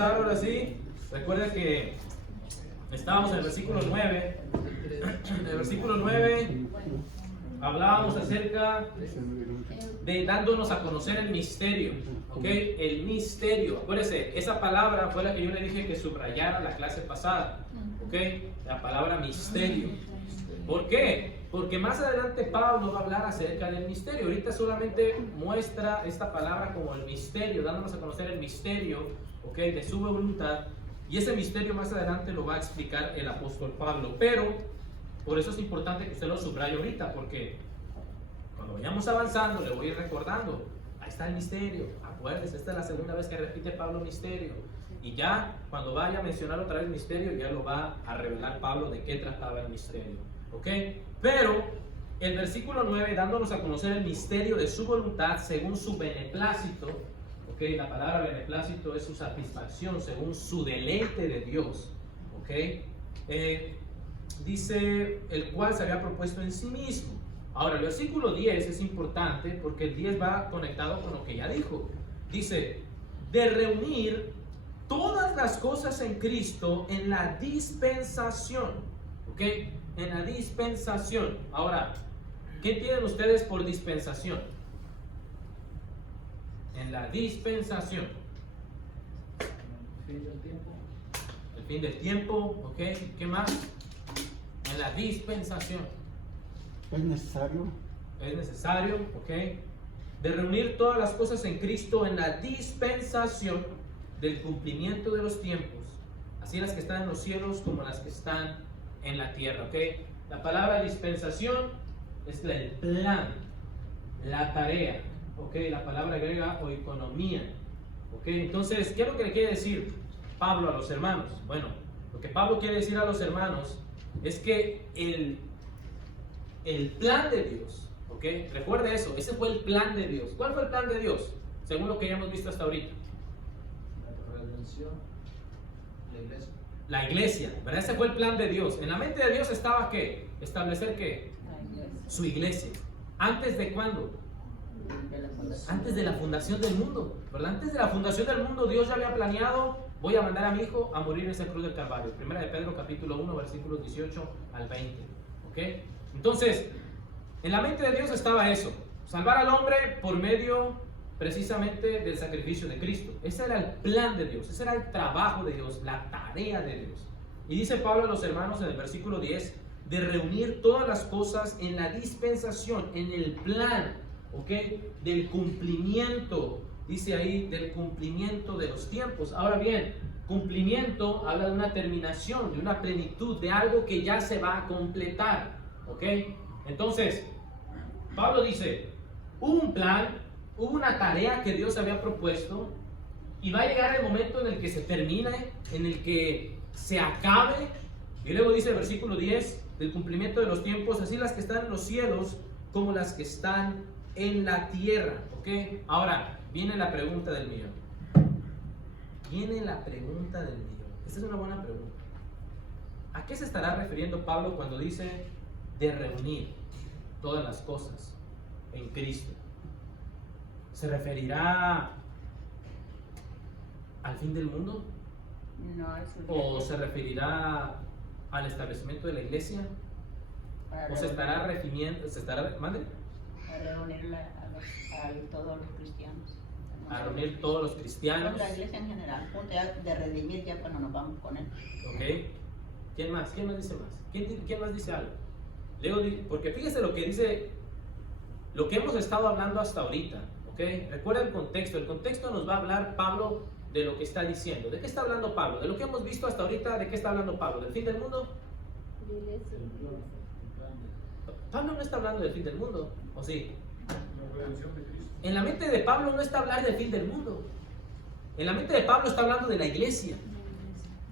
Ahora sí, recuerden que estábamos en el versículo 9. En el versículo 9 hablábamos acerca de dándonos a conocer el misterio. ¿Ok? El misterio. Acuérdense, esa palabra fue la que yo le dije que subrayara la clase pasada. ¿Ok? La palabra misterio. ¿Por qué? Porque más adelante Pablo va a hablar acerca del misterio. Ahorita solamente muestra esta palabra como el misterio, dándonos a conocer el misterio, ¿ok?, de su voluntad. Y ese misterio más adelante lo va a explicar el apóstol Pablo. Pero por eso es importante que usted lo subraye ahorita, porque cuando vayamos avanzando le voy a ir recordando. Ahí está el misterio. Acuérdese, esta es la segunda vez que repite Pablo misterio. Y ya cuando vaya a mencionar otra vez misterio, ya lo va a revelar Pablo de qué trataba el misterio. ¿Ok? Pero el versículo 9, dándonos a conocer el misterio de su voluntad según su beneplácito. ¿Ok? La palabra beneplácito es su satisfacción según su deleite de Dios. ¿Ok? Dice, el cual se había propuesto en sí mismo. Ahora, el versículo 10 es importante porque el 10 va conectado con lo que ya dijo. Dice, de reunir todas las cosas en Cristo en la dispensación. ¿Ok? En la dispensación. Ahora, ¿qué entienden ustedes por dispensación? En la dispensación. El fin del tiempo. El fin del tiempo, ¿ok? ¿Qué más? En la dispensación. ¿Es necesario? Es necesario, ¿ok? De reunir todas las cosas en Cristo en la dispensación del cumplimiento de los tiempos, así las que están en los cielos como las que están en la tierra, ¿ok? La palabra dispensación es el plan, la tarea, ¿ok? La palabra griega oikonomía, ¿ok? Entonces, ¿qué es lo que le quiere decir Pablo a los hermanos? Bueno, lo que Pablo quiere decir a los hermanos es que el plan de Dios, ¿ok? Recuerde eso, ese fue el plan de Dios. ¿Cuál fue el plan de Dios? Según lo que ya hemos visto hasta ahorita. La redención, la iglesia. La iglesia, ¿verdad? Ese fue el plan de Dios. En la mente de Dios estaba ¿qué? Establecer ¿qué? Su iglesia. ¿Antes de cuándo? Antes de la fundación del mundo, ¿verdad? Antes de la fundación del mundo Dios ya había planeado, voy a mandar a mi hijo a morir en esa cruz del Calvario. Primera de Pedro capítulo 1 versículos 18 al 20. ¿Ok? Entonces, en la mente de Dios estaba eso, salvar al hombre por medio precisamente del sacrificio de Cristo. Ese era el plan de Dios, ese era el trabajo de Dios, la tarea de Dios. Y dice Pablo a los hermanos en el versículo 10, de reunir todas las cosas en la dispensación, en el plan, ¿ok?, del cumplimiento, dice ahí, del cumplimiento de los tiempos. Ahora bien, cumplimiento habla de una terminación, de una plenitud, de algo que ya se va a completar, ¿ok? Entonces, Pablo dice, hubo un plan, hubo una tarea que Dios había propuesto y va a llegar el momento en el que se termine, en el que se acabe. Y luego dice el versículo 10, del cumplimiento de los tiempos, así las que están en los cielos como las que están en la tierra. ¿Ok? Ahora, viene la pregunta del millón. Viene la pregunta del millón. Esta es una buena pregunta. ¿A qué se estará refiriendo Pablo cuando dice de reunir todas las cosas en Cristo? ¿Se referirá al fin del mundo? No, ¿O se referirá al establecimiento de la iglesia? ¿O se estará refiriendo, mande? a reunir a todos los cristianos? A reunir todos los cristianos. La iglesia en general, punto ya de redimir ya cuando nos vamos con él. Ok. ¿Quién más? ¿Quién más dice más? ¿Quién más dice algo? Leo, porque fíjese lo que dice, lo que hemos estado hablando hasta ahorita. ¿Ok? Recuerda el contexto. El contexto nos va a hablar Pablo de lo que está diciendo. ¿De qué está hablando Pablo? De lo que hemos visto hasta ahorita, ¿de qué está hablando Pablo? ¿Del fin del mundo? Pablo no está hablando del fin del mundo, ¿o sí? En la mente de Pablo no está hablando del fin del mundo. En la mente de Pablo está hablando de la iglesia.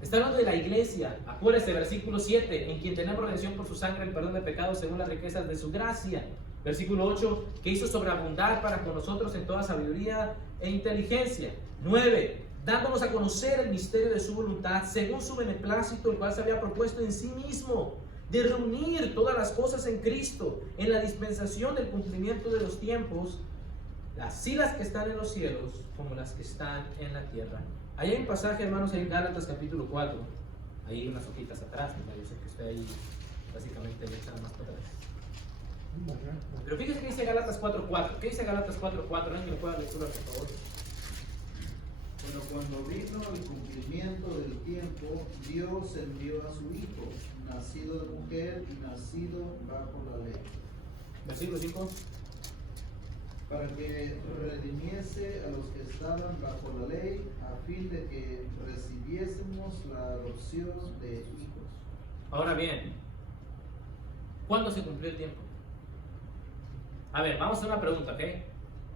Está hablando de la iglesia. Acuérdese, versículo 7, en quien tenemos redención por su sangre, el perdón de pecados según las riquezas de su gracia. Versículo 8, que hizo sobreabundar para con nosotros en toda sabiduría e inteligencia. 9, dándonos a conocer el misterio de su voluntad, según su beneplácito, el cual se había propuesto en sí mismo, de reunir todas las cosas en Cristo, en la dispensación del cumplimiento de los tiempos, así las que están en los cielos como las que están en la tierra. Ahí hay un pasaje, hermanos, en Gálatas capítulo 4. Ahí unas hojitas atrás, ¿no? Yo sé que usted ahí básicamente le echa más para atrás. Pero fíjese que dice Gálatas 4:4. ¿Qué dice Gálatas 4:4? ¿Alguien me puede dar lectura, por favor? Bueno, cuando vino el cumplimiento del tiempo, Dios envió a su Hijo, nacido de mujer y nacido bajo la ley, Versículo 5. para que redimiese a los que estaban bajo la ley, a fin de que recibiésemos la adopción de hijos. Ahora bien, ¿cuándo se cumplió el tiempo? A ver, vamos a hacer una pregunta, ¿ok?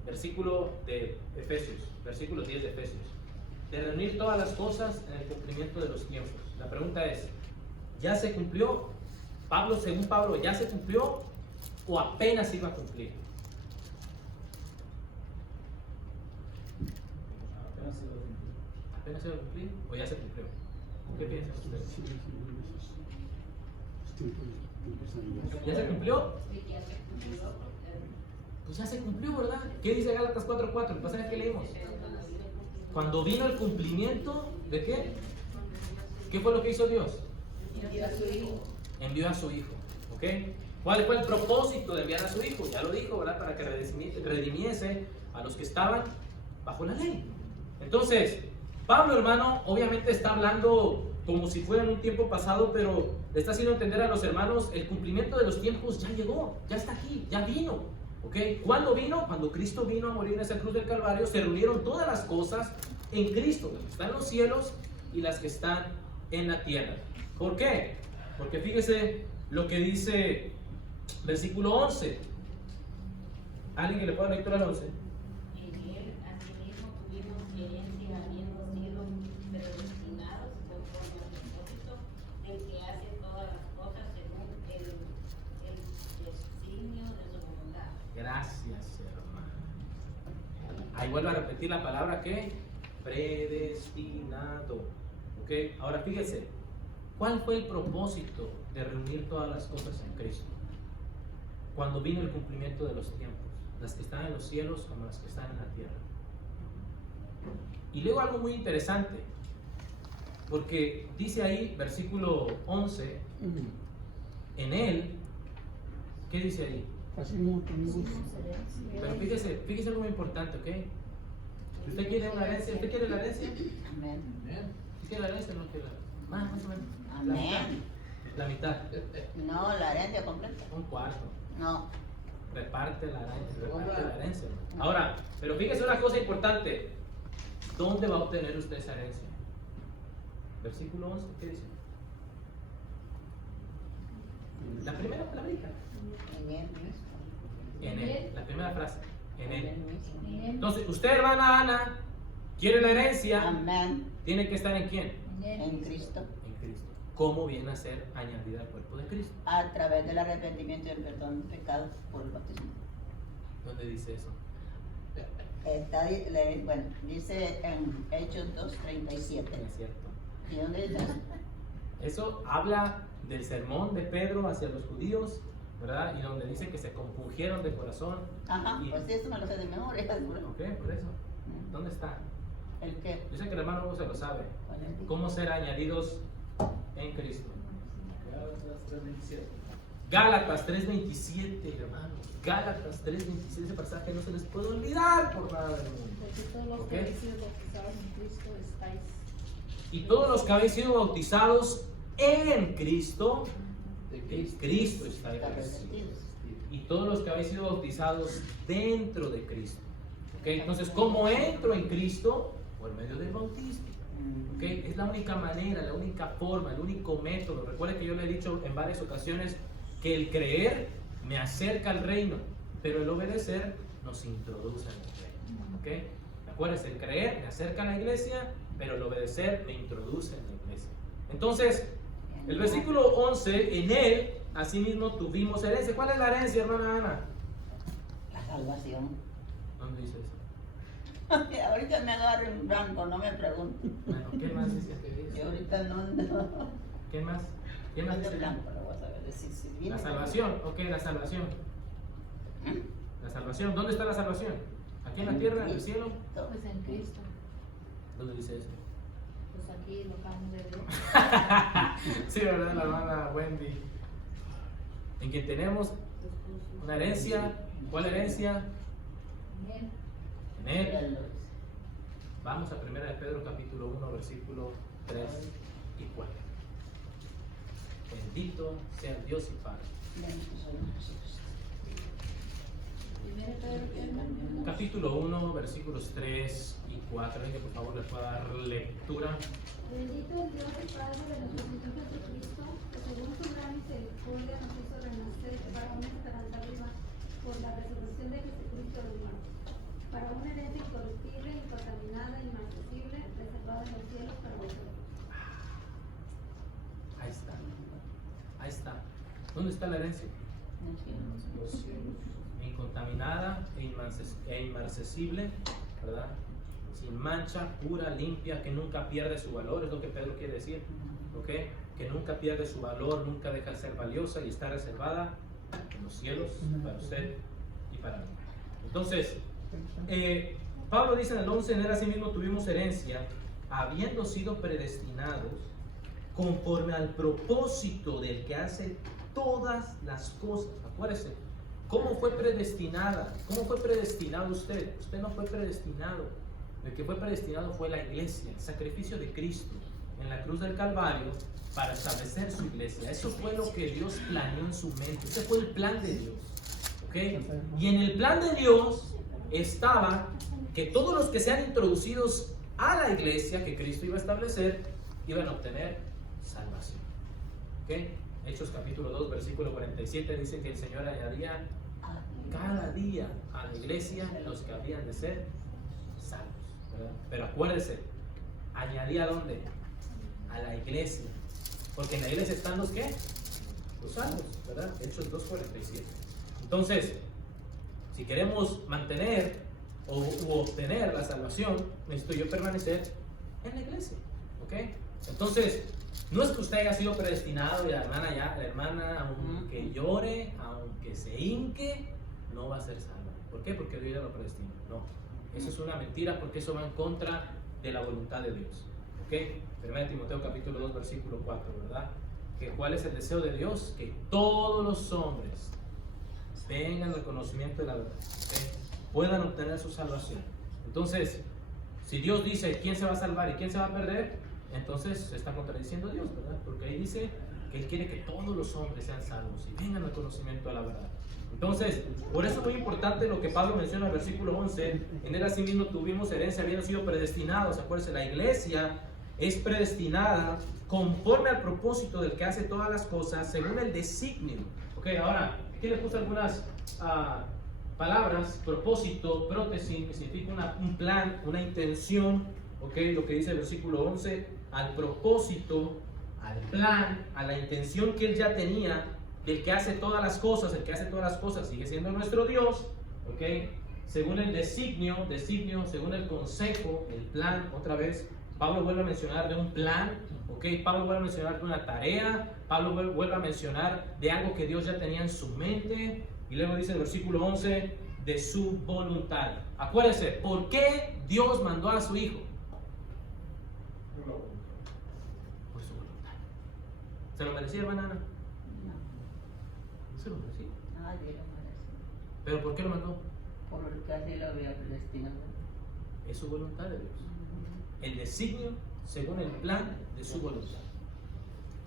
Versículo de Efesios, versículo 10 de Efesios. De reunir todas las cosas en el cumplimiento de los tiempos. La pregunta es, ¿ya se cumplió? Pablo, según Pablo, ¿ya se cumplió o apenas iba a cumplir? ¿Apenas iba a cumplir o ya se cumplió? ¿Qué piensan ustedes? ¿Ya se cumplió? Pues ya se cumplió, ¿verdad? ¿Qué dice Gálatas 4:4? El pasaje que leímos. Cuando vino el cumplimiento, ¿de qué? ¿Qué fue lo que hizo Dios? Envió a su Hijo. ¿Ok? ¿Cuál fue el propósito de enviar a su Hijo? Ya lo dijo, ¿verdad? Para que redimiese a los que estaban bajo la ley. Entonces, Pablo, hermano, obviamente está hablando como si fuera en un tiempo pasado, pero le está haciendo entender a los hermanos, el cumplimiento de los tiempos ya llegó, ya está aquí, ya vino. ¿Ok? ¿Cuándo vino? Cuando Cristo vino a morir en esa cruz del Calvario, se reunieron todas las cosas en Cristo, las que están en los cielos y las que están en la tierra. ¿Por qué? Porque fíjese lo que dice versículo 11. ¿Alguien que le pueda lectura al 11? En él, asimismo, tuvimos herencia, habiendo sido predestinados conforme al propósito del que hace todas las cosas según el designio de su voluntad. Gracias, hermano. Ahí vuelvo a repetir la palabra que predestinado. ¿Ok? Ahora fíjese, ¿cuál fue el propósito de reunir todas las cosas en Cristo? Cuando vino el cumplimiento de los tiempos, las que están en los cielos como las que están en la tierra. Y luego algo muy interesante, porque dice ahí, versículo 11, en él, ¿qué dice ahí? Así no tenemos. Pero fíjese algo muy importante, ¿ok? ¿Usted quiere una herencia? ¿Usted quiere la herencia? Amén. ¿Usted quiere la herencia o no quiere la herencia? Más o menos. Amén. La mitad. No, la herencia completa. Un cuarto. No. Reparte la herencia. Ahora, pero fíjese una cosa importante. ¿Dónde va a obtener usted esa herencia? Versículo 11, ¿qué dice? La primera palabrita. En él mismo. En él. La primera frase. En él. mismo. Entonces, usted, hermana Ana, quiere la herencia. Amén. Tiene que estar en quién? En Cristo. En Cristo. ¿Cómo viene a ser añadida al cuerpo de Cristo? A través del arrepentimiento y el perdón de pecados por el bautismo. ¿Dónde dice eso? Bueno, dice en Hechos 2:37. No es cierto. ¿Y dónde dice eso? Eso habla del sermón de Pedro hacia los judíos, ¿verdad? Y donde dice que se compungieron de corazón. Ajá, Y- pues eso me lo sé de memoria. Seguro. ¿Ok? Por eso. ¿Dónde está? ¿El qué? Yo sé que el hermano Hugo se lo sabe. ¿Cuál es? ¿Cómo ser añadidos en Cristo? Gálatas 3:27. Gálatas 3:27, hermanos. Gálatas 3:27, ese pasaje no se les puede olvidar por nada del mundo. Porque todos los Ok. que habéis sido bautizados en Cristo estáis. Y todos los que habéis sido bautizados en Cristo, De en Cristo estáis Está revestidos. revestidos. Y todos los que habéis sido bautizados dentro de Cristo. ¿Ok? Entonces, ¿cómo entro en Cristo? Por medio del bautismo. ¿Ok? Es la única manera, la única forma, el único método. Recuerden que yo le he dicho en varias ocasiones que el creer me acerca al reino, pero el obedecer nos introduce en el reino. ¿Ok? Acuérdense, el creer me acerca a la iglesia, pero el obedecer me introduce en la iglesia. Entonces, el versículo 11, en él, asimismo tuvimos herencia. ¿Cuál es la herencia, hermana Ana? La salvación. ¿Dónde dice eso? Ahorita me agarro en blanco, no me pregunten. Bueno, ¿qué más dice? Yo ahorita no. ¿Qué más? ¿Qué más De dice? blanco lo vas a ver decir si viene. La salvación, ok, la salvación. La salvación, ¿dónde está la salvación? ¿Aquí en la tierra, en el cielo? Pues en Cristo. ¿Dónde dice eso? pues aquí lo acabamos de ver. Sí, ¿verdad? La hermana Wendy. En quien tenemos una herencia. ¿Cuál herencia? Amén. En Él. Vamos a 1 de Pedro capítulo 1, versículo 3 y 4. Bendito sea Dios y Padre. Primero Pedro, ¿qué, hermano? Capítulo 1, versículos 3 y 4. Alguien que por favor les pueda dar lectura. Bendito el Dios y Padre de nuestro Señor Jesucristo, que según su gran misericordia nos hizo renacer para una esperanza viva por la resurrección de Jesucristo de los muertos, para una herencia incorruptible, incontaminada, inmarcesible, reservada en los cielos para vosotros. Ahí está. Ahí está. ¿Dónde está la herencia? Los cielos. Incontaminada e inmarcesible, ¿verdad? Sin mancha, pura, limpia, que nunca pierde su valor, es lo que Pedro quiere decir, ¿ok? Que nunca pierde su valor, nunca deja de ser valiosa y está reservada en los cielos para usted y para mí. Entonces, Pablo dice en el 11, en él asimismo tuvimos herencia, habiendo sido predestinados conforme al propósito del que hace todas las cosas. Acuérdese, ¿cómo fue predestinada? ¿Cómo fue predestinado usted? Usted no fue predestinado. El que fue predestinado fue la iglesia, el sacrificio de Cristo en la cruz del Calvario para establecer su iglesia. Eso fue lo que Dios planeó en su mente. Ese fue el plan de Dios. ¿Okay? Y en el plan de Dios estaba que todos los que sean introducidos a la iglesia que Cristo iba a establecer iban a obtener salvación. ¿Okay? Hechos capítulo 2, versículo 47 dice que el Señor añadía cada día a la iglesia los que habían de ser salvos, ¿verdad? Pero acuérdese, añadía ¿a dónde? A la iglesia, porque en la iglesia están los ¿qué? Los salvos, ¿verdad? Hechos 2:47. Entonces, si queremos mantener u obtener la salvación, necesito yo permanecer en la iglesia, ¿ok? Entonces, no es que usted haya sido predestinado y la hermana, aunque llore, aunque se hinque, no va a ser salva. ¿Por qué? Porque Dios ya lo predestinó. No, eso es una mentira porque eso va en contra de la voluntad de Dios. ¿Ok? 1 Timoteo capítulo 2, versículo 4, ¿verdad? Que ¿cuál es el deseo de Dios? Que todos los hombres tengan el conocimiento de la verdad, ¿okay? Puedan obtener su salvación. Entonces, si Dios dice quién se va a salvar y quién se va a perder, entonces se está contradiciendo Dios, ¿verdad? Porque ahí dice que Él quiere que todos los hombres sean salvos y vengan al conocimiento de la verdad. Entonces, por eso es muy importante lo que Pablo menciona en el versículo 11. En él asimismo tuvimos herencia, habiendo sido predestinados. Acuérdense, la iglesia es predestinada conforme al propósito del que hace todas las cosas según el designio. Ok, ahora, aquí le puse algunas palabras: propósito, prótesis, que significa un plan, una intención. Ok, lo que dice el versículo 11, al propósito, al plan, a la intención que él ya tenía del que hace todas las cosas. El que hace todas las cosas sigue siendo nuestro Dios, ok, según el designio, según el consejo, el plan. Otra vez Pablo vuelve a mencionar de un plan, ok, Pablo vuelve a mencionar de una tarea, Pablo vuelve a mencionar de algo que Dios ya tenía en su mente, y luego dice el versículo 11, de su voluntad. Acuérdense, ¿por qué Dios mandó a su hijo? Por su voluntad. ¿Se lo merecía, hermana Ana? Se lo merecía. Nadie lo merece. ¿Pero por qué lo mandó? Porque así lo había predestinado. Es su voluntad de Dios. El designio según el plan de su voluntad.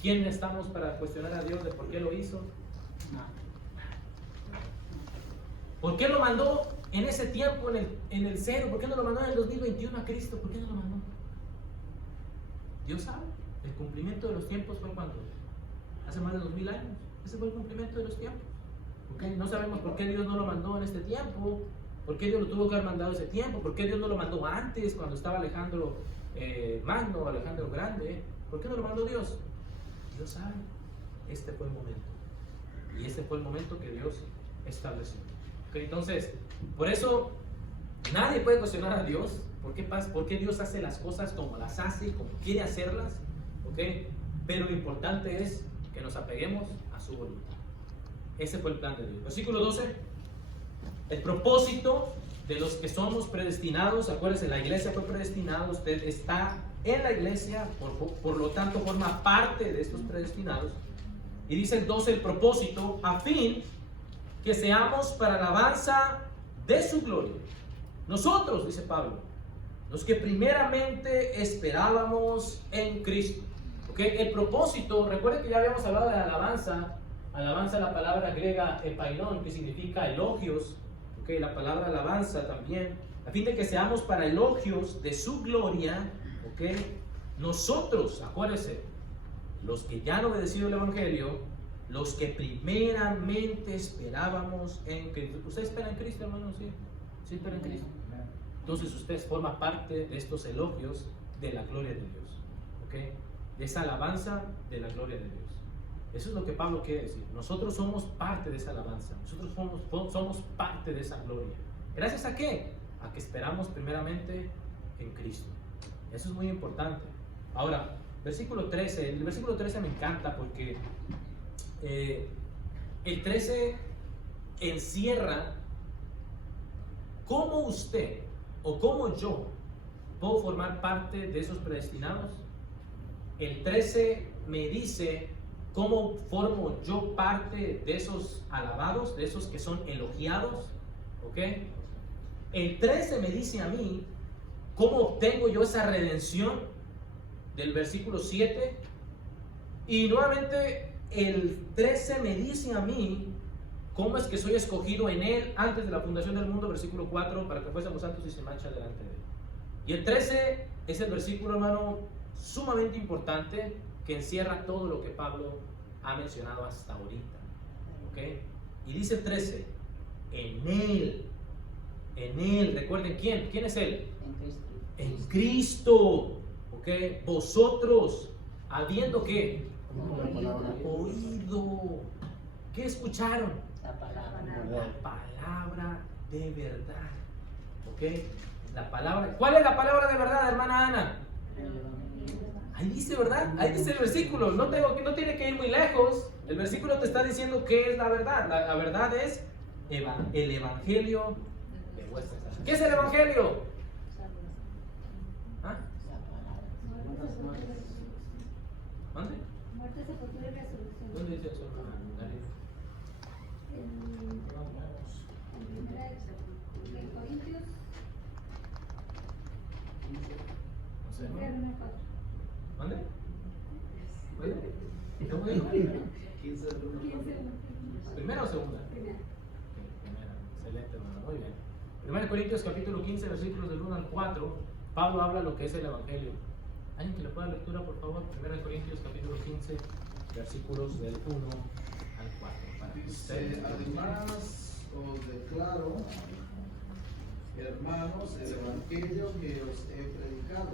¿Quién estamos para cuestionar a Dios de por qué lo hizo? No. ¿Por qué lo mandó en ese tiempo, en el cero? ¿Por qué no lo mandó en el 2021 a Cristo? ¿Por qué no lo mandó? Dios sabe. El cumplimiento de los tiempos fue cuando, hace más de 2000 años. Ese fue el cumplimiento de los tiempos. ¿Okay? No sabemos por qué Dios no lo mandó en este tiempo, por qué Dios lo tuvo que haber mandado ese tiempo, por qué Dios no lo mandó antes, cuando estaba Alejandro Magno, Alejandro Grande. ¿Por qué no lo mandó Dios? Dios sabe. Este fue el momento. Y este fue el momento que Dios estableció. ¿Okay? Entonces, por eso nadie puede cuestionar a Dios. ¿Por qué Dios hace las cosas como las hace, como quiere hacerlas? ¿Okay? Pero lo importante es que nos apeguemos a su voluntad. Ese fue el plan de Dios. Versículo 12. El propósito de los que somos predestinados. Acuérdense, la iglesia fue predestinada. Usted está en la iglesia, por lo tanto forma parte de estos predestinados. Y dice el 12, el propósito, a fin que seamos para alabanza de su gloria. Nosotros, dice Pablo, los que primeramente esperábamos en Cristo. ¿Okay? El propósito, recuerden que ya habíamos hablado de alabanza. Alabanza, la palabra griega epainon, que significa elogios. ¿Okay? La palabra alabanza también, a fin de que seamos para elogios de su gloria. ¿Okay? Nosotros, acuérdense, los que ya han obedecido el Evangelio, los que primeramente esperábamos en Cristo. ¿Usted espera en Cristo, hermano? Sí, sí espera en Cristo. Entonces usted forma parte de estos elogios de la gloria de Dios. ¿Okay? De esa alabanza de la gloria de Dios. Eso es lo que Pablo quiere decir. Nosotros somos parte de esa alabanza. Nosotros somos parte de esa gloria. ¿Gracias a qué? A que esperamos primeramente en Cristo. Eso es muy importante. Ahora, versículo 13. El versículo 13 me encanta porque el 13 encierra cómo usted o cómo yo puedo formar parte de esos predestinados. El 13 me dice cómo formo yo parte de esos alabados, de esos que son elogiados. ¿Ok? El 13 me dice a mí cómo obtengo yo esa redención del versículo 7. Y nuevamente el 13 me dice a mí cómo es que soy escogido en Él antes de la fundación del mundo, versículo 4, para que fuésemos santos y sin mancha delante de Él. Y el 13 es el versículo, hermano, sumamente importante que encierra todo lo que Pablo ha mencionado hasta ahorita. ¿Okay? Y dice el 13, en Él, recuerden quién es Él. En Cristo. ¿Okay? Vosotros, habiendo ¿qué? Oído. ¿Qué escucharon? La palabra. La palabra de verdad. ¿Ok? La palabra. ¿Cuál es la palabra de verdad, hermana Ana? Ahí dice, ¿verdad? Ahí dice el versículo. No tiene que ir muy lejos. El versículo te está diciendo qué es la verdad. La verdad es el evangelio de vuestra salvación. ¿Qué es el evangelio? ¿Ah? ¿Dónde? Muerte, sepultura y resurrección. ¿Dónde dice eso, hermana? En primera de Corintios, No sé, ¿no? 1:4. ¿Dónde? ¿Cómo dijo? 15 del 1 al 4. 15:1. ¿Primera o segunda? Primera. Primera, excelente, hermano, muy bien. 1 Corintios capítulo 15, versículos del 1 al 4, Pablo habla lo que es el Evangelio. ¿Alguien que le pueda lectura, por favor? 1 Corintios capítulo 15, versículos del 1 al 4. Para que ustedes... Además, os declaro, hermanos, el evangelio que os he predicado,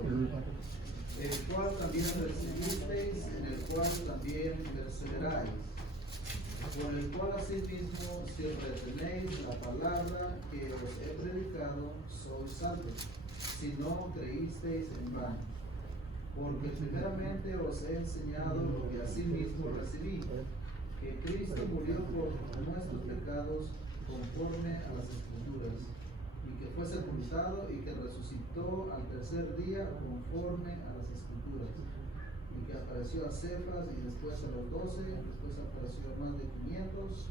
el cual también recibisteis, en el cual también perseveráis, con el cual asimismo, si os retenéis la palabra que os he predicado, sois salvos, si no creísteis en vano. Porque primeramente os he enseñado lo que asimismo recibí, que Cristo murió por nuestros pecados conforme a las Escrituras, y que fue sepultado y que resucitó al tercer día conforme a las Escrituras, y que apareció a Cefas y después a los 12, después apareció a más de 500.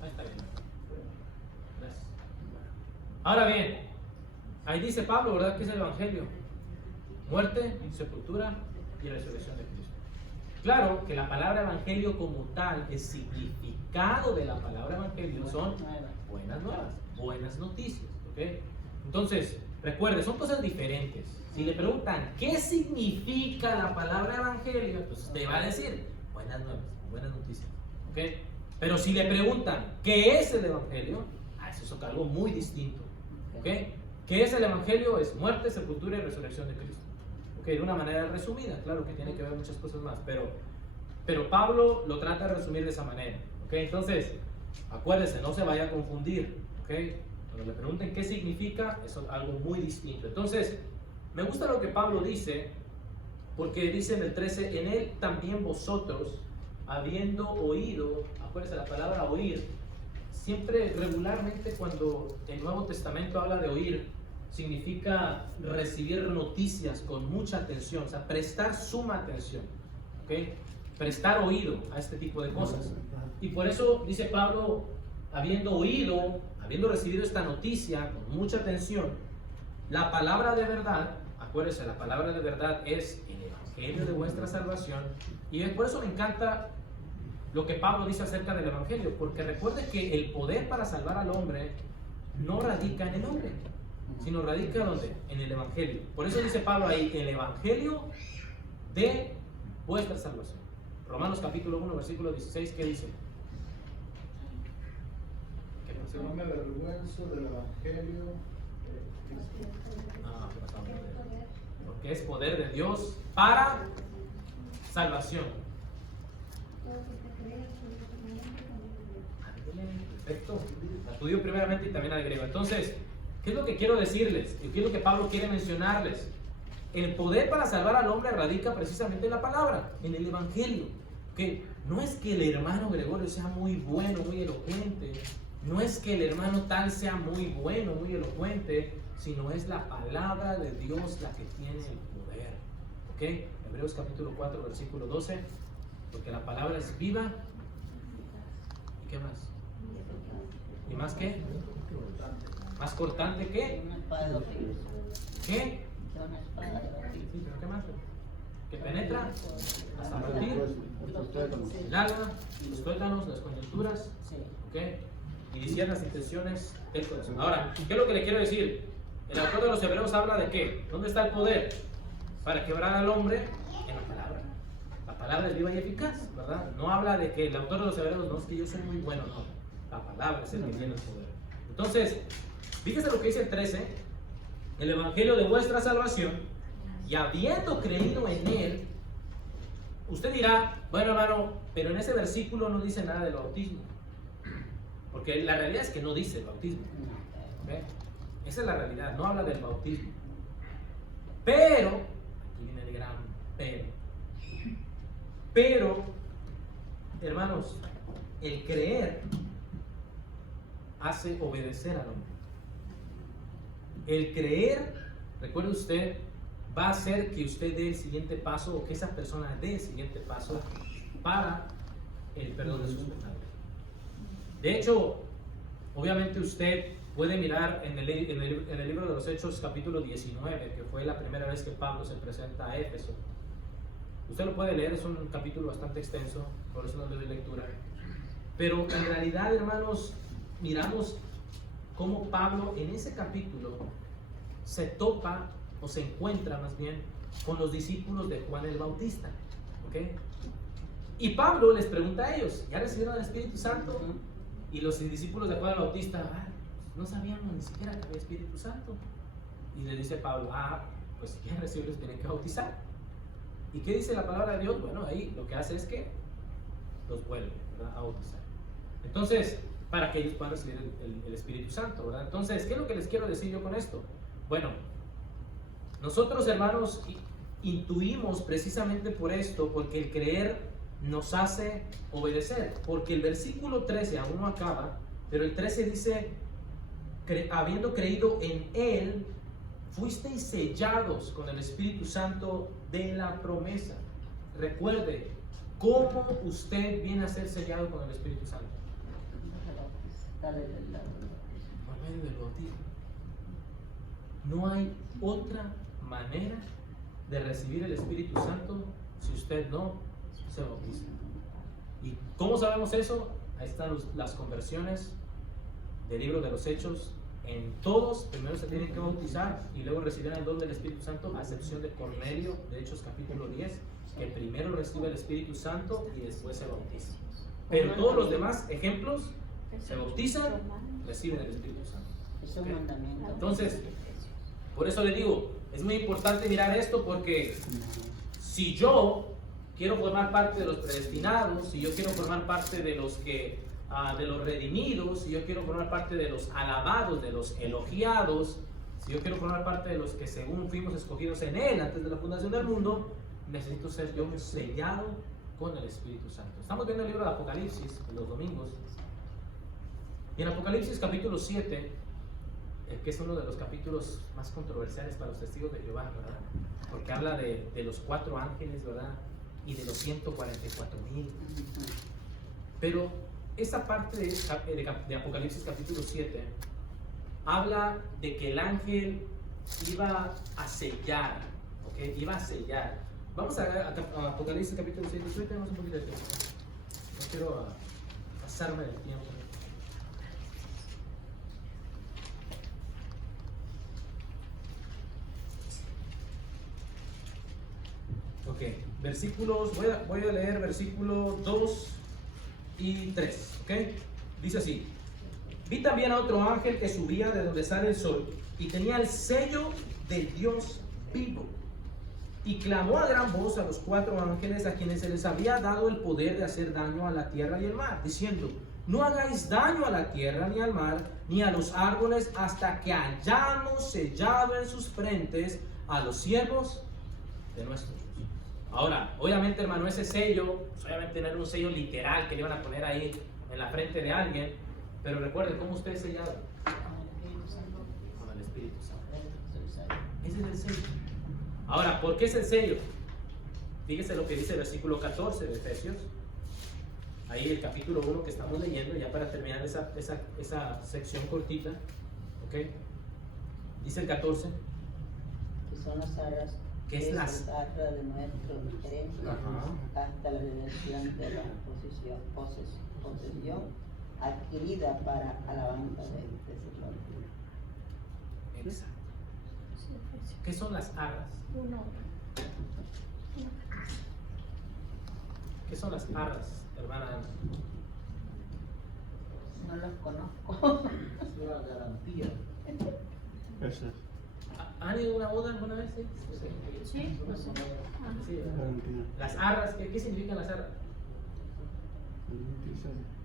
Ahí está bien. Gracias. Ahora bien, ahí dice Pablo, ¿verdad? ¿Qué es el Evangelio? Muerte, sepultura y resurrección de Cristo. Claro que la palabra Evangelio como tal, el significado de la palabra Evangelio son buenas nuevas, buenas noticias. ¿Okay? Entonces, recuerde, son cosas diferentes. Si le preguntan qué significa la palabra Evangelio, pues usted va a decir buenas nuevas, buenas noticias. ¿Okay? Pero si le preguntan qué es el Evangelio, eso es algo muy distinto. ¿Okay? ¿Qué es el Evangelio? Es muerte, sepultura y resurrección de Cristo. ¿Okay? De una manera resumida, claro que tiene que ver muchas cosas más, pero Pablo lo trata de resumir de esa manera. ¿Okay? Entonces, acuérdese, no se vaya a confundir. ¿Okay? Cuando le pregunten qué significa, eso es algo muy distinto. Entonces, me gusta lo que Pablo dice, porque dice en el 13, en él también vosotros, habiendo oído, acuérdense la palabra oír, siempre regularmente cuando el Nuevo Testamento habla de oír, significa recibir noticias con mucha atención, o sea, prestar suma atención, ¿ok? Prestar oído a este tipo de cosas. Y por eso dice Pablo, habiendo oído, habiendo recibido esta noticia con mucha atención, la palabra de verdad, acuérdense, la palabra de verdad es el evangelio de vuestra salvación. Y por eso me encanta lo que Pablo dice acerca del evangelio, porque recuerde que el poder para salvar al hombre no radica en el hombre, sino radica ¿dónde? En el evangelio. Por eso dice Pablo ahí, el evangelio de vuestra salvación. Romanos capítulo 1, versículo 16, ¿qué dice? No me avergüenzo del evangelio de Cristo. Porque es poder de Dios para salvación. Perfecto. Al judío primeramente y también al griego. Entonces, ¿qué es lo que quiero decirles? ¿Qué es lo que Pablo quiere mencionarles? El poder para salvar al hombre radica precisamente en la palabra, en el evangelio. Que no es que el hermano Gregorio sea muy bueno, muy elocuente. No es que el hermano tal sea muy bueno, muy elocuente, sino es la palabra de Dios la que tiene el poder. ¿Ok? Hebreos capítulo 4, versículo 12. Porque la palabra es viva. ¿Y qué más? ¿Y más qué? ¿Más cortante que? Una espada de dos filos. ¿Qué? Una espada de dos filos. Sí, pero ¿qué más? Que penetra hasta partir el alma, los tuétanos, las coyunturas. Sí. ¿Ok? Y discierne las intenciones del corazón. Ahora, ¿qué es lo que le quiero decir? El autor de los Hebreos habla de qué. ¿Dónde está el poder? Para quebrar al hombre en la palabra. La palabra es viva y eficaz, ¿verdad? No habla de que el autor de los Hebreos, no es que yo soy muy bueno, no. La palabra es el que tiene el poder. Entonces, fíjese lo que dice el 13. El evangelio de vuestra salvación, y habiendo creído en él, usted dirá, bueno hermano, pero en ese versículo no dice nada del bautismo. Porque la realidad es que no dice el bautismo. ¿Okay? Esa es la realidad, no habla del bautismo. Pero, aquí viene el gran pero, hermanos, el creer hace obedecer al hombre. El creer, recuerde usted, va a hacer que usted dé el siguiente paso, o que esa persona dé el siguiente paso para el perdón de sus pecados. De hecho, obviamente usted puede mirar en el libro de los Hechos capítulo 19, que fue la primera vez que Pablo se presenta a Éfeso. Usted lo puede leer, es un capítulo bastante extenso, por eso no le doy lectura. Pero en realidad, hermanos, miramos cómo Pablo en ese capítulo se topa, o se encuentra más bien, con los discípulos de Juan el Bautista. ¿Okay? Y Pablo les pregunta a ellos, ¿ya recibieron el Espíritu Santo? Y los discípulos de Juan el Bautista, no sabíamos ni siquiera que había Espíritu Santo. Y le dice Pablo, pues si quieren recibirlos tienen que bautizar. ¿Y qué dice la palabra de Dios? Bueno, ahí lo que hace es que los vuelve, ¿verdad?, a bautizar. Entonces, para que ellos puedan recibir el Espíritu Santo, ¿verdad? Entonces, ¿qué es lo que les quiero decir yo con esto? Bueno, nosotros, hermanos, intuimos precisamente por esto, porque el creer nos hace obedecer. Porque el versículo 13 aún no acaba, pero el 13 dice, habiendo creído en Él, fuisteis sellados con el Espíritu Santo de la promesa. Recuerde, ¿cómo usted viene a ser sellado con el Espíritu Santo? Está del lado. Por medio del bautismo. No hay otra manera de recibir el Espíritu Santo si usted no se bautiza. ¿Y cómo sabemos eso? Ahí están las conversiones del libro de los Hechos. En todos, primero se tienen que bautizar y luego recibirán el don del Espíritu Santo, a excepción de Cornelio, de Hechos capítulo 10, que primero recibe el Espíritu Santo y después se bautiza. Pero todos los demás ejemplos se bautizan, reciben el Espíritu Santo. Es un mandamiento. Entonces, por eso le digo, es muy importante mirar esto, porque si yo quiero formar parte de los predestinados, si yo quiero formar parte de los que de los redimidos, si yo quiero formar parte de los alabados, de los elogiados, si yo quiero formar parte de los que según fuimos escogidos en Él antes de la fundación del mundo, necesito ser yo sellado con el Espíritu Santo. Estamos viendo el libro de Apocalipsis en los domingos, y en Apocalipsis capítulo 7 que es uno de los capítulos más controversiales para los testigos de Jehová, ¿verdad? Porque habla de los 4 ángeles, ¿verdad? Y de los 144,000. Pero esa parte de Apocalipsis capítulo 7 habla de que el ángel iba a sellar, ¿ok? Iba a sellar. Vamos a Apocalipsis capítulo 7, hoy tenemos un poquito de tiempo. No quiero pasarme del tiempo. Ok, versículos, voy a leer versículos 2 y 3, ok. Dice así: vi también a otro ángel que subía de donde sale el sol y tenía el sello del Dios vivo. Y clamó a gran voz a los 4 ángeles a quienes se les había dado el poder de hacer daño a la tierra y el mar, diciendo: no hagáis daño a la tierra ni al mar ni a los árboles hasta que hayamos sellado en sus frentes a los siervos de nuestro Dios. Ahora, obviamente, hermano, ese sello, pues, obviamente no era un sello literal que le iban a poner ahí en la frente de alguien, pero recuerden cómo usted es sellado. Con el Espíritu Santo. Ese es el sello. Ahora, ¿por qué es el sello? Fíjese lo que dice el versículo 14 de Efesios. Ahí el capítulo 1 que estamos leyendo, ya para terminar esa sección cortita. ¿Ok? Dice el 14. Que son las arras. ¿Qué es las arras de nuestro diferencia hasta la redención de la posesión adquirida para alabanza de su gloria? Exacto. ¿Qué son las arras? ¿Qué son las arras, hermana Ana? No los conozco. Es la garantía. Eso es. ¿Han ido a una boda alguna vez? Sí, pues sí. Sí, ¿verdad? Garantía. Las arras, ¿qué significan las arras?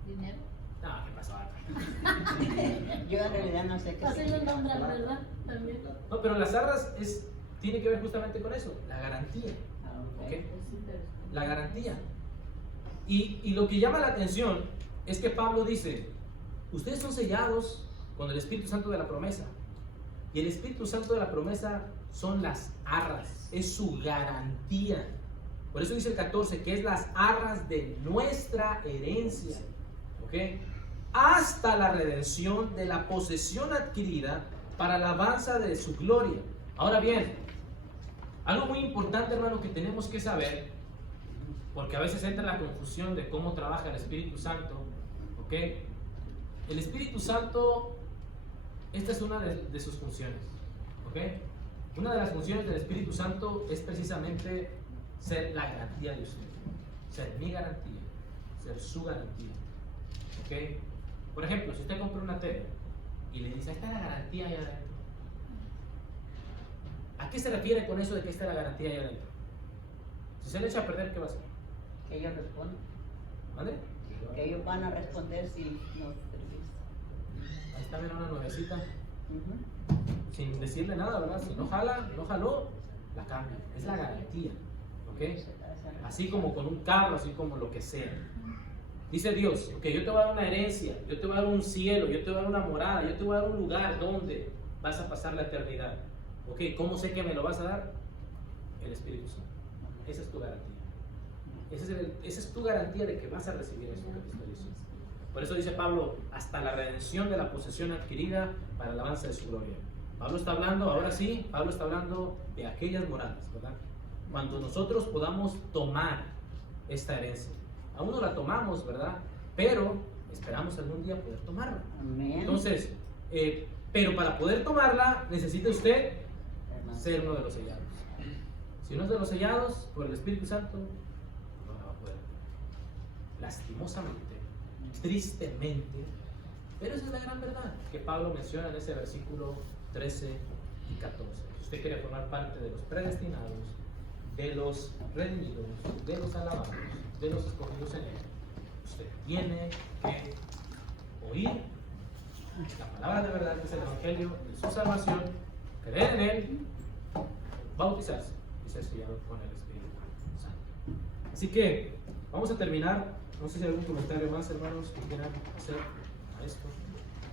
Dinero. No, ¿qué pasó? Ana? Yo en realidad no sé qué Así lo significa. nombran, ¿verdad? También. No, pero las arras tiene que ver justamente con eso, la garantía. Ah, ok. ¿Ok? La garantía. Y lo que llama la atención es que Pablo dice: ustedes son sellados con el Espíritu Santo de la promesa. Y el Espíritu Santo de la promesa son las arras, es su garantía. Por eso dice el 14, que es las arras de nuestra herencia. ¿Ok? Hasta la redención de la posesión adquirida para la alabanza de su gloria. Ahora bien, algo muy importante, hermano, que tenemos que saber, porque a veces entra la confusión de cómo trabaja el Espíritu Santo. ¿Ok? El Espíritu Santo, esta es una de sus funciones. ¿Ok? Una de las funciones del Espíritu Santo es precisamente ser la garantía de usted, ser mi garantía, ser su garantía. ¿Ok? Por ejemplo, si usted compra una tele y le dice: esta es la garantía ahí adentro. ¿A qué se refiere con eso de que esta es la garantía ahí adentro? Si se le echa a perder, ¿qué va a hacer? Que ellos responden. ¿Vale? Que ellos van a responder si nos servimos. Ahí está, mira, una nuevecita, sin decirle nada, ¿verdad? Si no jala, no jaló, la cambia. Es la garantía. ¿Ok? Así como con un carro, así como lo que sea. Dice Dios: ok, yo te voy a dar una herencia, yo te voy a dar un cielo, yo te voy a dar una morada, yo te voy a dar un lugar donde vas a pasar la eternidad. Ok, ¿cómo sé que me lo vas a dar? El Espíritu Santo. Esa es tu garantía. Esa es tu garantía de que vas a recibir eso que te estoy diciendo. Por eso dice Pablo: hasta la redención de la posesión adquirida para la alabanza de su gloria. Pablo está hablando, ahora sí, Pablo está hablando de aquellas moradas, ¿verdad? Cuando nosotros podamos tomar esta herencia. Aún no la tomamos, ¿verdad? Pero esperamos algún día poder tomarla. Amén. Entonces, pero para poder tomarla, necesita usted ser uno de los sellados. Si uno es de los sellados por el Espíritu Santo, no la va a poder. Lastimosamente, tristemente, pero esa es la gran verdad que Pablo menciona en ese versículo 13 y 14. Si usted quiere formar parte de los predestinados, de los redimidos, de los alabados, de los escogidos en él, usted tiene que oír la palabra de verdad, que es el Evangelio de su salvación, creer en él, bautizarse y ser sellado con el Espíritu Santo. Así que vamos a terminar. No sé si hay algún comentario más, hermanos, que quieran hacer a esto.